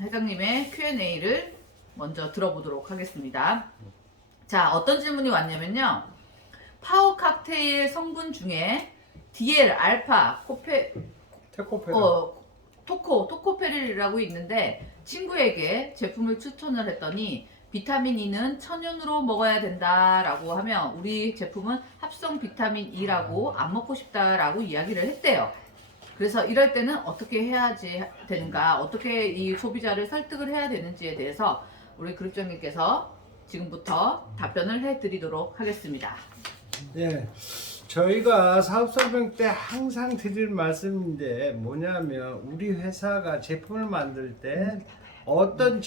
회장님의 Q&A를 먼저 들어보도록 하겠습니다. 자, 어떤 질문이 왔냐면요. 파워 칵테일 성분 중에 DL, 알파, 테코페라. 토코페릴이라고 있는데 친구에게 제품을 추천을 했더니 비타민 E는 천연으로 먹어야 된다라고 하면 우리 제품은 합성 비타민 E라고 안 먹고 싶다라고 이야기를 했대요. 그래서 이럴 때는 어떻게 해야지 되는가, 어떻게 이 소비자를 설득을 해야 되는지에 대해서 우리 그룹장님께서 지금부터 답변을 해드리도록 하겠습니다. 예, 저희가 사업설명 때 항상 드릴 말씀인데 뭐냐면 우리 회사가 제품을 만들 때 어떤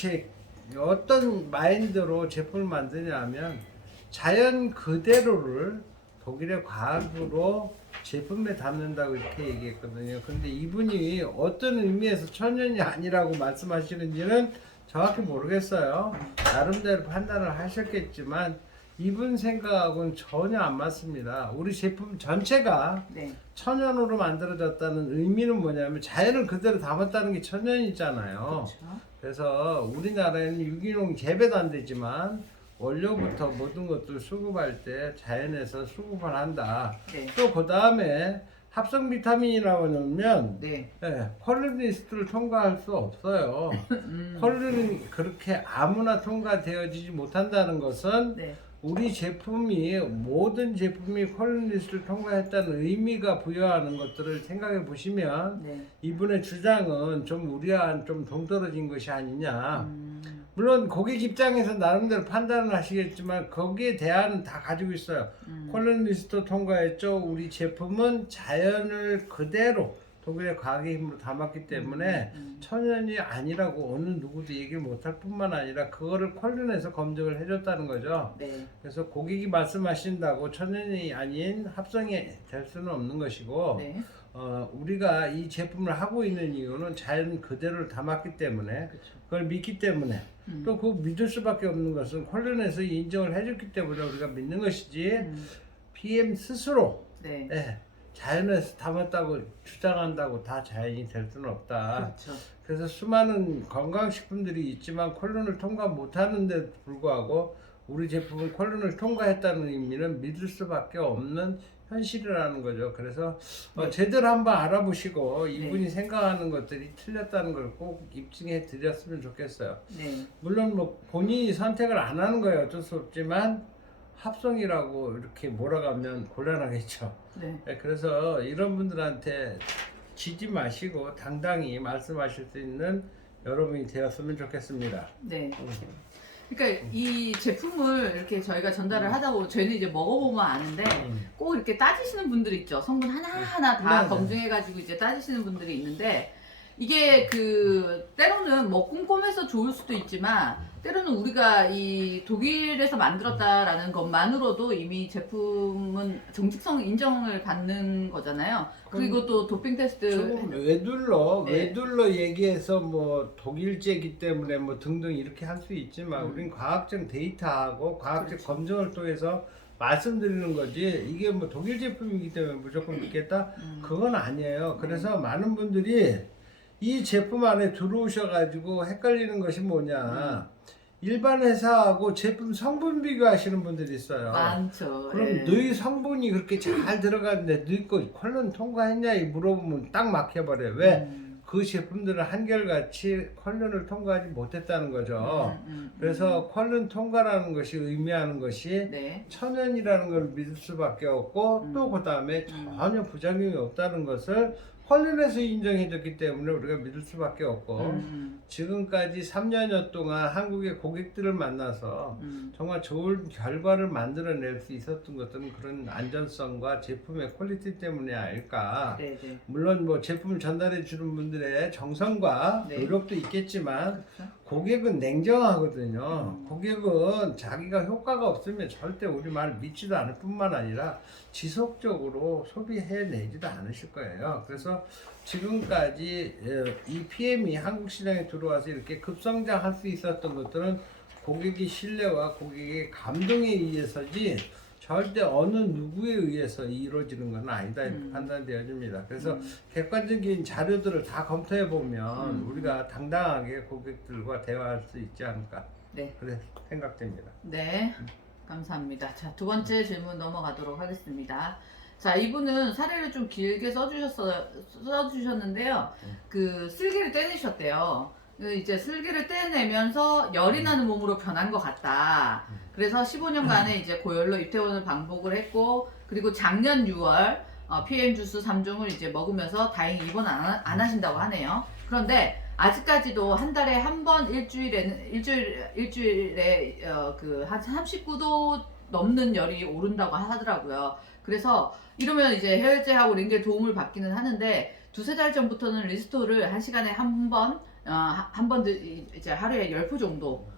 마인드로 제품을 만드냐면 자연 그대로를 독일의 과학으로 제품에 담는다고 이렇게 얘기했거든요. 근데 이분이 어떤 의미에서 천연이 아니라고 말씀하시는지는 정확히 모르겠어요. 나름대로 판단을 하셨겠지만 이분 생각하고는 전혀 안 맞습니다. 우리 제품 전체가 네. 천연으로 만들어졌다는 의미는 뭐냐면 자연을 그대로 담았다는 게 천연이잖아요. 그렇죠. 그래서 우리나라에는 유기농 재배도 안 되지만 원료부터 모든 것들 수급할 때 자연에서 수급을 한다. 네. 또 그 다음에 합성 비타민이라고 하면 네. 퀄리티리스트를 통과할 수 없어요. 퀄리티는 그렇게 아무나 통과되어지지 못한다는 것은 네. 우리 제품이 모든 제품이 퀄리티리스트를 통과했다는 의미가 부여하는 것들을 생각해 보시면 네. 이분의 주장은 좀 우리와는 좀 동떨어진 것이 아니냐. 물론 고객 입장에서 나름대로 판단을 하시겠지만 거기에 대안은 다 가지고 있어요. 퀄리티리스트 통과했죠. 우리 제품은 자연을 그대로 독일의 과학의 힘으로 담았기 때문에 천연이 아니라고 어느 누구도 얘기를 못할 뿐만 아니라 그거를 퀄리티에서 검증을 해줬다는 거죠. 네. 그래서 고객이 말씀하신다고 천연이 아닌 합성이 될 수는 없는 것이고 네. 우리가 이 제품을 하고 있는 이유는 자연 그대로를 담았기 때문에 그걸 믿기 때문에 또 그 믿을 수밖에 없는 것은 퀄리티에서 인정을 해줬기 때문에 우리가 믿는 것이지 PM 스스로 네. 예, 자연에서 담았다고 주장한다고 다 자연이 될 수는 없다. 그렇죠. 그래서 수많은 건강식품들이 있지만 콜론을 통과 못하는데 불구하고 우리 제품은 콜론을 통과했다는 의미는 믿을 수밖에 없는 현실이라는 거죠. 그래서 제대로 한번 알아보시고 이분이 생각하는 것들이 틀렸다는 걸 꼭 입증해 드렸으면 좋겠어요. 네. 물론 뭐 본인이 선택을 안 하는 거예요. 어쩔 수 없지만 합성이라고 이렇게 몰아가면 곤란하겠죠. 네. 그래서 이런 분들한테 지지 마시고 당당히 말씀하실 수 있는 여러분이 되었으면 좋겠습니다. 네. 그러니까 이 제품을 이렇게 저희가 전달을 하다 보면 저희는 이제 먹어보면 아는데 꼭 이렇게 따지시는 분들이 있죠. 성분 하나하나 다 네네. 검증해가지고 이제 따지시는 분들이 있는데 이게 때로는 뭐 꼼꼼해서 좋을 수도 있지만 때로는 우리가 이 독일에서 만들었다라는 것만으로도 이미 제품은 정직성 인정을 받는 거잖아요. 그리고 또 도핑 테스트 조금 외둘러 네. 외둘러 얘기해서 뭐 독일제기 때문에 뭐 등등 이렇게 할 수 있지만 우린 과학적 데이터하고 과학적 그렇죠. 검증을 통해서 말씀드리는 거지 이게 뭐 독일 제품이기 때문에 무조건 믿겠다 그건 아니에요. 그래서 많은 분들이 이 제품 안에 들어오셔가지고 헷갈리는 것이 뭐냐 일반 회사하고 제품 성분 비교하시는 분들이 있어요. 많죠. 그럼 예. 너희 성분이 그렇게 잘 들어가는데 너희 거 컬런 통과했냐 이 물어보면 딱 막혀버려요. 왜? 그 제품들은 한결같이 컬런을 통과하지 못했다는 거죠. 그래서 컬런 통과라는 것이 의미하는 것이 네. 천연이라는 걸 믿을 수밖에 없고 또 그 다음에 전혀 부작용이 없다는 것을 컬런에서 인정해줬기 때문에 우리가 믿을 수밖에 없고 지금까지 3년여 동안 한국의 고객들을 만나서 정말 좋은 결과를 만들어낼 수 있었던 것들은 그런 안전성과 제품의 퀄리티 때문이 아닐까. 네, 네. 물론 뭐 제품을 전달해 주는 분들의 정성과 네. 노력도 있겠지만 그렇죠. 고객은 냉정하거든요. 고객은 자기가 효과가 없으면 절대 우리 말 믿지도 않을 뿐만 아니라 지속적으로 소비해내지도 않으실 거예요. 그래서 지금까지 이 PM이 한국 시장에 들어와서 이렇게 급성장할 수 있었던 것들은 고객의 신뢰와 고객의 감동에 의해서지 절대 어느 누구에 의해서 이루어지는 건 아니다 이렇게 판단되어집니다. 그래서 객관적인 자료들을 다 검토해 보면 우리가 당당하게 고객들과 대화할 수 있지 않을까 네. 그래 생각됩니다. 네, 감사합니다. 자, 두 번째 질문 넘어가도록 하겠습니다. 자, 이분은 사례를 좀 길게 써주셨는데요. 그 슬기를 떼내셨대요. 그 이제 슬기를 떼내면서 열이 나는 몸으로 변한 것 같다. 그래서 15년간에 이제 고열로 입퇴원을 반복을 했고, 그리고 작년 6월 PM 주스 3종을 이제 먹으면서 다행히 입원 안 하신다고 하네요. 그런데 아직까지도 한 달에 한 번 일주일에 그 한 39도 넘는 열이 오른다고 하더라고요. 그래서 이러면 이제 해열제하고 링겔 도움을 받기는 하는데 두세 달 전부터는 리스토를 한 시간에 한 번 이제 하루에 10포 정도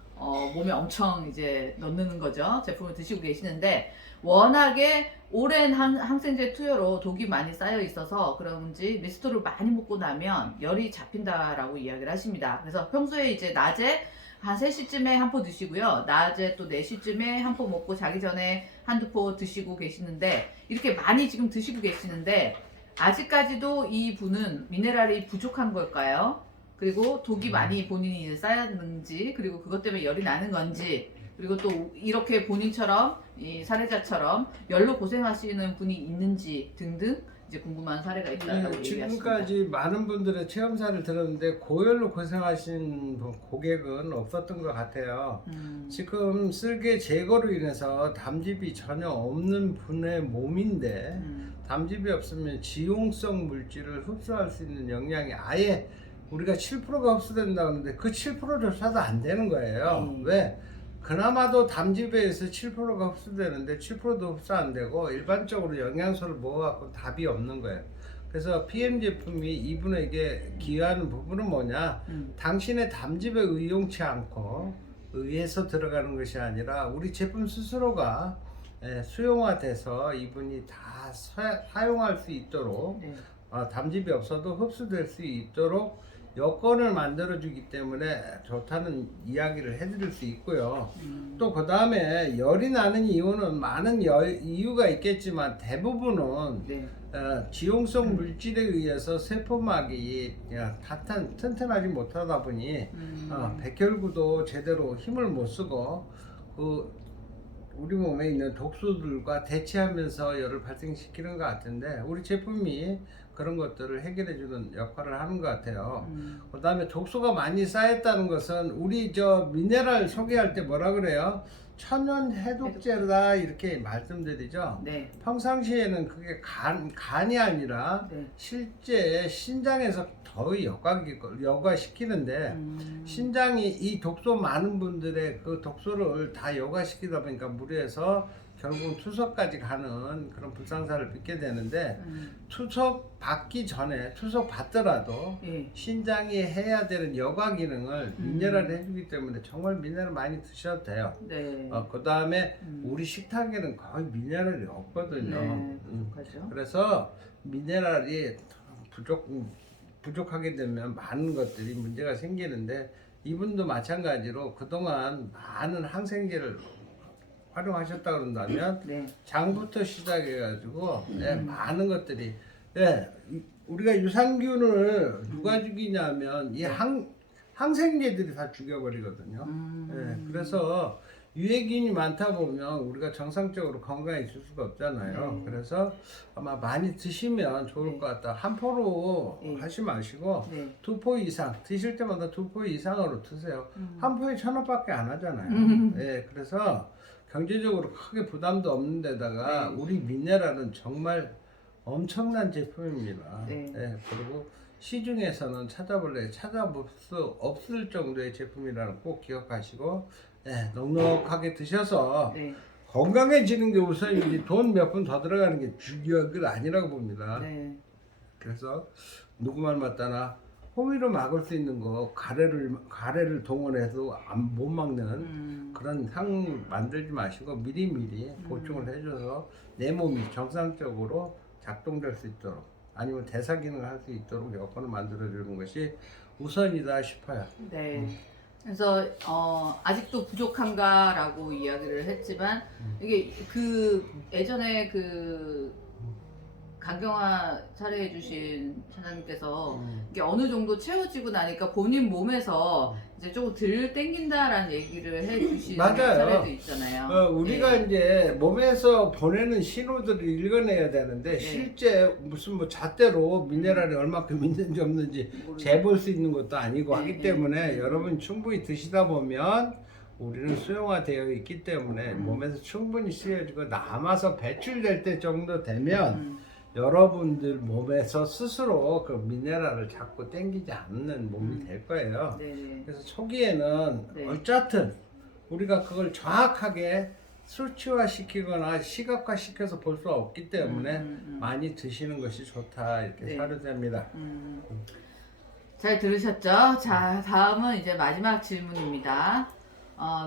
몸에 엄청 이제 넣는 거죠. 제품을 드시고 계시는데 워낙에 오랜 항생제 투여로 독이 많이 쌓여 있어서 그런지 리스토를 많이 먹고 나면 열이 잡힌다라고 이야기를 하십니다. 그래서 평소에 이제 낮에 한 3시쯤에 한 포 드시고요. 낮에 또 4시쯤에 한 포 먹고 자기 전에 한두 포 드시고 계시는데 이렇게 많이 지금 드시고 계시는데 아직까지도 이 분은 미네랄이 부족한 걸까요? 그리고 독이 많이 본인이 쌓였는지 그리고 그것 때문에 열이 나는 건지 그리고 또 이렇게 본인처럼 이 사례자처럼 열로 고생하시는 분이 있는지 등등 이제 궁금한 사례가 있다고 얘기하십니다. 지금까지 많은 분들의 체험사를 들었는데 고열로 고생하신 고객은 없었던 것 같아요. 지금 쓸개 제거로 인해서 담즙이 전혀 없는 분의 몸인데 담즙이 없으면 지용성 물질을 흡수할 수 있는 역량이 아예 우리가 7%가 흡수된다고 하는데 그 7%조차도 안 되는 거예요. 왜? 그나마도 담즙에 의해서 7%가 흡수되는데 7%도 흡수 안 되고 일반적으로 영양소를 먹어갖고 답이 없는 거예요. 그래서 PM 제품이 이분에게 기여하는 부분은 뭐냐? 당신의 담즙에 의용치 않고 의해서 들어가는 것이 아니라 우리 제품 스스로가 수용화돼서 이분이 다 사용할 수 있도록 담즙이 없어도 흡수될 수 있도록 여건을 만들어주기 때문에 좋다는 이야기를 해드릴 수 있고요. 또 그 다음에 열이 나는 이유는 많은 이유가 있겠지만 대부분은 지용성 물질에 의해서 세포막이 튼튼하지 못하다 보니 백혈구도 제대로 힘을 못 쓰고 우리 몸에 있는 독소들과 대치하면서 열을 발생시키는 것 같은데 우리 제품이 그런 것들을 해결해주는 역할을 하는 것 같아요. 그 다음에 독소가 많이 쌓였다는 것은 우리 미네랄 소개할 때 뭐라 그래요? 천연 해독제다 이렇게 말씀드리죠. 네. 평상시에는 그게 간이 아니라 실제 신장에서 더 여과시키는데 신장이 이 독소 많은 분들의 그 독소를 다 여과시키다 보니까 무리해서 결국 투석까지 가는 그런 불상사를 빚게 되는데 투석 받기 전에 투석 받더라도 신장이 해야 되는 여과 기능을 미네랄을 해주기 때문에 정말 미네랄 많이 드셔도 돼요. 그 다음에 우리 식탁에는 거의 미네랄이 없거든요. 부족하죠. 그래서 미네랄이 부족하게 되면 많은 것들이 문제가 생기는데 이분도 마찬가지로 그동안 많은 항생제를 활용하셨다 그런다면 장부터 시작해가지고 많은 것들이 우리가 유산균을 누가 죽이냐면 이 항생제들이 다 죽여버리거든요. 그래서 유해균이 많다 보면 우리가 정상적으로 건강해질 수가 없잖아요. 그래서 아마 많이 드시면 좋을 것 같다. 한 포로 하지 마시고 2포 이상 드실 때마다 2포 이상으로 드세요. 한 포에 1,000원밖에 안 하잖아요. 그래서 경제적으로 크게 부담도 없는 데다가 우리 미네랄은 정말 엄청난 제품입니다. 그리고 시중에서는 찾아볼 수 없을 정도의 제품이라는 꼭 기억하시고 넉넉하게 드셔서 건강해지는 게 우선이지 돈 몇 푼 더 들어가는 게 중요한 건 아니라고 봅니다. 그래서 누구 말 맞다나 호미로 막을 수 있는 거 가래를 동원해서 못 막는 그런 향 만들지 마시고 미리미리 보충을 해줘서 내 몸이 정상적으로 작동될 수 있도록 아니면 대사 기능을 할 수 있도록 여건을 만들어주는 것이 우선이다 싶어요. 그래서 아직도 부족한가라고 이야기를 했지만 이게 그 예전에 그 강경화 차례해 주신 차장님께서 이게 어느 정도 채워지고 나니까 본인 몸에서 이제 조금 덜 땡긴다라는 얘기를 해 주신 맞아요. 차례도 있잖아요. 우리가 예. 이제 몸에서 보내는 신호들을 읽어내야 되는데 실제 무슨 뭐 잣대로 미네랄이 얼마큼 있는지 없는지 재볼 수 있는 것도 아니고 하기 때문에 여러분 충분히 드시다 보면 우리는 수용화되어 있기 때문에 몸에서 충분히 쓰여지고 남아서 배출될 때 정도 되면 여러분들 몸에서 스스로 그 미네랄을 자꾸 땡기지 않는 몸이 될 거예요. 네네. 그래서 초기에는 네. 어쨌든 우리가 그걸 정확하게 수치화 시키거나 시각화 시켜서 볼 수 없기 때문에 많이 드시는 것이 좋다 이렇게 네. 사료됩니다. 잘 들으셨죠? 자, 다음은 이제 마지막 질문입니다.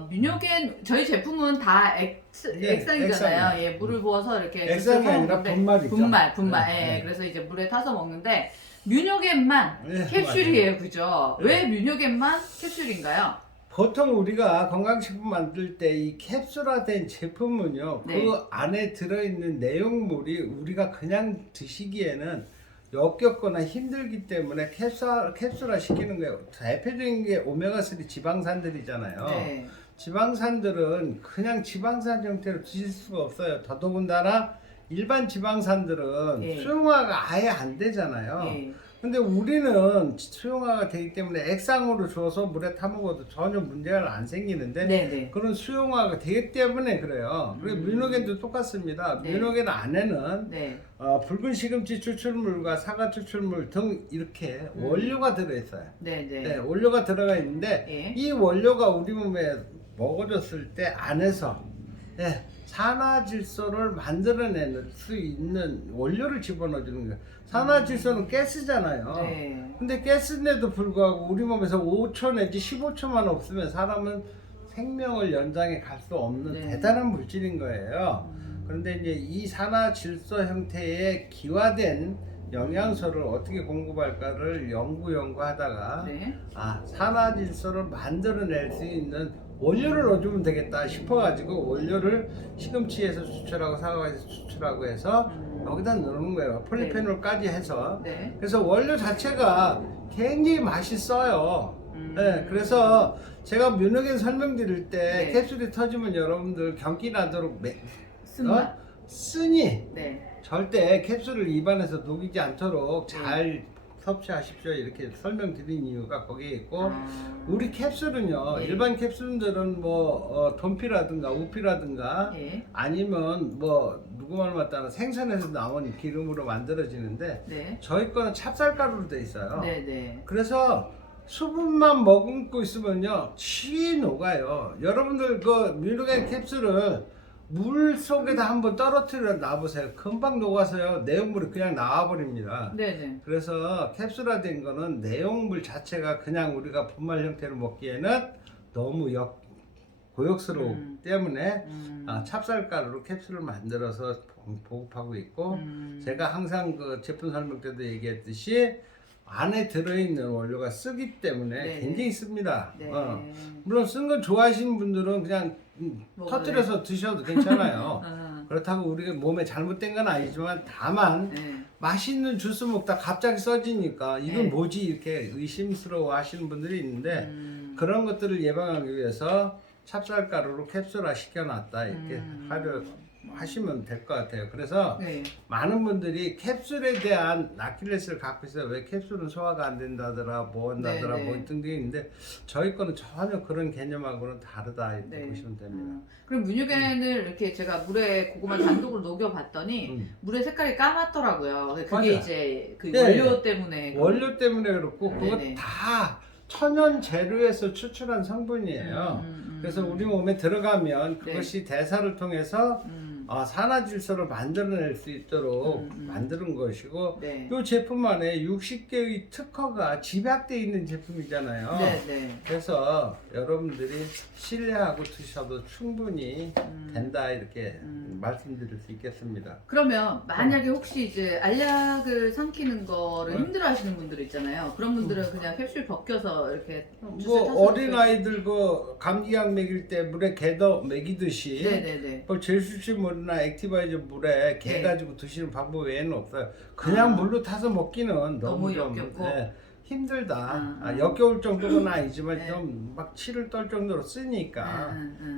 민요겐 저희 제품은 다 액상이잖아요. 액상이에요. 예, 물을 부어서 이렇게 액상이 주스를 아니라 먹는데 분말이죠. 분말. 네, 예, 네. 그래서 이제 물에 타서 먹는데 민요겐만 네, 캡슐이에요, 그죠? 네. 왜 민요겐만 캡슐인가요? 보통 우리가 건강식품 만들 때 이 캡슐화된 제품은요, 네. 그 안에 들어있는 내용물이 우리가 그냥 드시기에는 역겹거나 힘들기 때문에 캡슐화 시키는 거예요. 대표적인 게 오메가3 지방산들이잖아요. 네. 지방산들은 그냥 지방산 형태로 드실 수가 없어요. 더더군다나 일반 지방산들은 예. 수용화가 아예 안 되잖아요. 예. 근데 우리는 수용화가 되기 때문에 액상으로 줘서 물에 타먹어도 전혀 문제가 안 생기는데 네네. 그런 수용화가 되기 때문에 그래요. 그리고 뮤노겐도 똑같습니다. 네. 뮤노겐 안에는 네. 붉은 시금치 추출물과 사과 추출물 등 이렇게 원료가 들어있어요. 네네. 네, 원료가 들어가 있는데 예. 이 원료가 우리 몸에 먹어졌을 때 안에서 산화질소를 만들어낼 수 있는 원료를 집어넣어 주는 거예요. 산화질소는 가스잖아요. 네. 근데 가스인데도 불구하고 우리 몸에서 5초 내지 15초만 없으면 사람은 생명을 연장해 갈 수 없는 네. 대단한 물질인 거예요. 그런데 이제 이 산화질소 형태의 기화된 영양소를 어떻게 공급할까를 연구하다가 네. 산화질소를 만들어낼 수 있는 원료를 넣어주면 되겠다 싶어가지고 원료를 시금치에서 추출하고 사과에서 추출하고 해서 여기다 넣는 거예요. 폴리페놀까지 해서. 네. 그래서 원료 자체가 굉장히 맛있어요. 네, 그래서 제가 뮤노겐 설명드릴 때 네. 캡슐이 터지면 여러분들 경기 나도록 쓴맛. 쓰니 네. 절대 캡슐을 입안에서 녹이지 않도록 잘 섭취하십시오 이렇게 설명드린 이유가 거기에 있고 우리 캡슐은요 네. 일반 캡슐들은 뭐 돈피라든가 우피라든가 예. 아니면 뭐 누구 말 맞다나 생선에서 나온 기름으로 만들어지는데 네. 저희 거는 찹쌀가루로 돼 있어요. 네네. 그래서 수분만 머금고 있으면요 치 녹아요. 여러분들 그 뮤노겐 캡슐을 물 속에다 한번 떨어뜨려 놔보세요. 금방 녹아서요 내용물이 그냥 나와버립니다. 네네. 그래서 캡슐화된 거는 내용물 자체가 그냥 우리가 분말 형태로 먹기에는 너무 고역스러우기 때문에 찹쌀가루로 캡슐을 만들어서 보급하고 있고 제가 항상 그 제품 설명 때도 얘기했듯이 안에 들어있는 원료가 쓰기 때문에 네. 굉장히 씁니다. 네. 물론 쓴 거 좋아하시는 분들은 그냥 터뜨려서 드셔도 괜찮아요. 그렇다고 우리가 몸에 잘못된 건 아니지만 다만 네. 맛있는 주스 먹다 갑자기 써지니까 이건 네. 뭐지 이렇게 의심스러워 하시는 분들이 있는데 그런 것들을 예방하기 위해서 찹쌀가루로 캡슐화 시켜놨다 이렇게 하시면 될 것 같아요. 그래서 네. 많은 분들이 캡슐에 대한 아킬레스를 갖고 있어요. 왜 캡슐은 소화가 안 된다더라, 뭐 한다더라, 네, 네. 뭐 등등이 있는데 저희 거는 전혀 그런 개념하고는 다르다 이렇게 네. 보시면 됩니다. 그럼 문유겐을 이렇게 제가 물에 고구마 단독으로 녹여봤더니 물의 색깔이 까맣더라고요. 그게 맞아요. 이제 그 네. 원료 때문에 원료 때문에 그렇고 그거 네네. 다 천연 재료에서 추출한 성분이에요. 그래서 우리 몸에 들어가면 그것이 대사를 통해서 산화 질소를 만들어낼 수 있도록 만드는 것이고 네. 이 제품 안에 60개의 특허가 집약되어 있는 제품이잖아요. 네. 그래서 여러분들이 신뢰하고 드셔도 충분히 된다 이렇게 말씀드릴 수 있겠습니다. 그러면 만약에 혹시 이제 알약을 삼키는 거를 힘들어하시는 분들 있잖아요. 그런 분들은 그냥 캡슐 벗겨서 이렇게 주스에 타서 어린 아이들 그 감기약 먹일 때 물에 개도 먹이듯이 네네네. 뭐 젤수치물이나 액티바이저 물에 개 네. 가지고 드시는 방법 외에는 없어요. 그냥 물로 타서 먹기는 너무 좀 역겹고. 힘들다. 역겨울 정도는 아니지만 네. 좀 막 치를 떨 정도로 쓰니까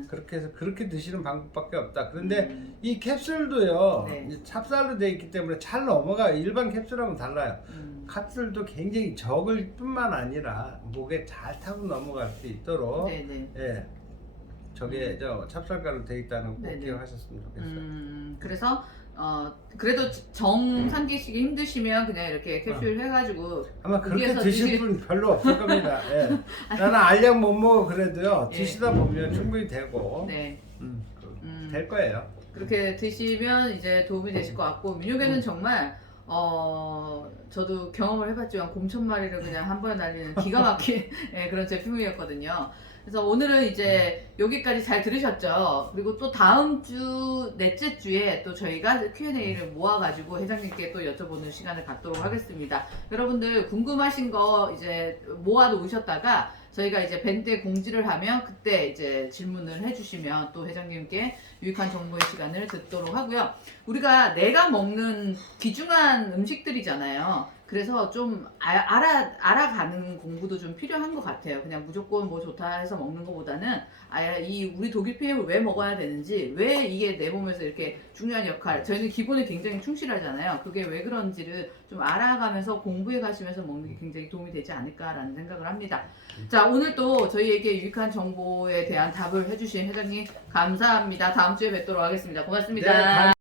그렇게 해서 그렇게 드시는 방법밖에 없다. 그런데 이 캡슐도요, 네. 이제 찹쌀로 되어 있기 때문에 잘 넘어가요. 일반 캡슐하고는 달라요. 캡슐도 굉장히 적을 뿐만 아니라 목에 잘 타고 넘어갈 수 있도록 네네. 예, 저게 저 찹쌀가루 되어 있다는 거 꼭 네네. 기억하셨으면 좋겠어요. 그래서 그래도 정 삼키시기 힘드시면 그냥 이렇게 캡슐 해가지고 아마 그렇게 위에서 드실 분 별로 없을 겁니다. 예. 나는 알약 못 먹어 그래도요. 예. 드시다 보면 충분히 되고 네. 될 거예요. 그렇게 드시면 이제 도움이 되실 것 같고 민요괴는 정말 저도 경험을 해봤지만 곰천 마리를 그냥 한 번에 날리는 기가 막힌 예, 그런 제품이었거든요. 그래서 오늘은 이제 여기까지 잘 들으셨죠? 그리고 또 다음 주 넷째 주에 또 저희가 Q&A를 모아가지고 회장님께 또 여쭤보는 시간을 갖도록 하겠습니다. 여러분들 궁금하신 거 이제 모아 놓으셨다가 저희가 이제 밴드에 공지를 하면 그때 이제 질문을 해주시면 또 회장님께 유익한 정보의 시간을 듣도록 하고요. 우리가 내가 먹는 귀중한 음식들이잖아요. 그래서 좀 알아가는 공부도 좀 필요한 것 같아요. 그냥 무조건 뭐 좋다 해서 먹는 것보다는 이 우리 독일피엠을 왜 먹어야 되는지, 왜 이게 내 몸에서 이렇게 중요한 역할, 저희는 기본에 굉장히 충실하잖아요. 그게 왜 그런지를 좀 알아가면서 공부해 가시면서 먹는 게 굉장히 도움이 되지 않을까라는 생각을 합니다. 자, 오늘 또 저희에게 유익한 정보에 대한 답을 해주신 회장님 감사합니다. 다음 주에 뵙도록 하겠습니다. 고맙습니다. 네,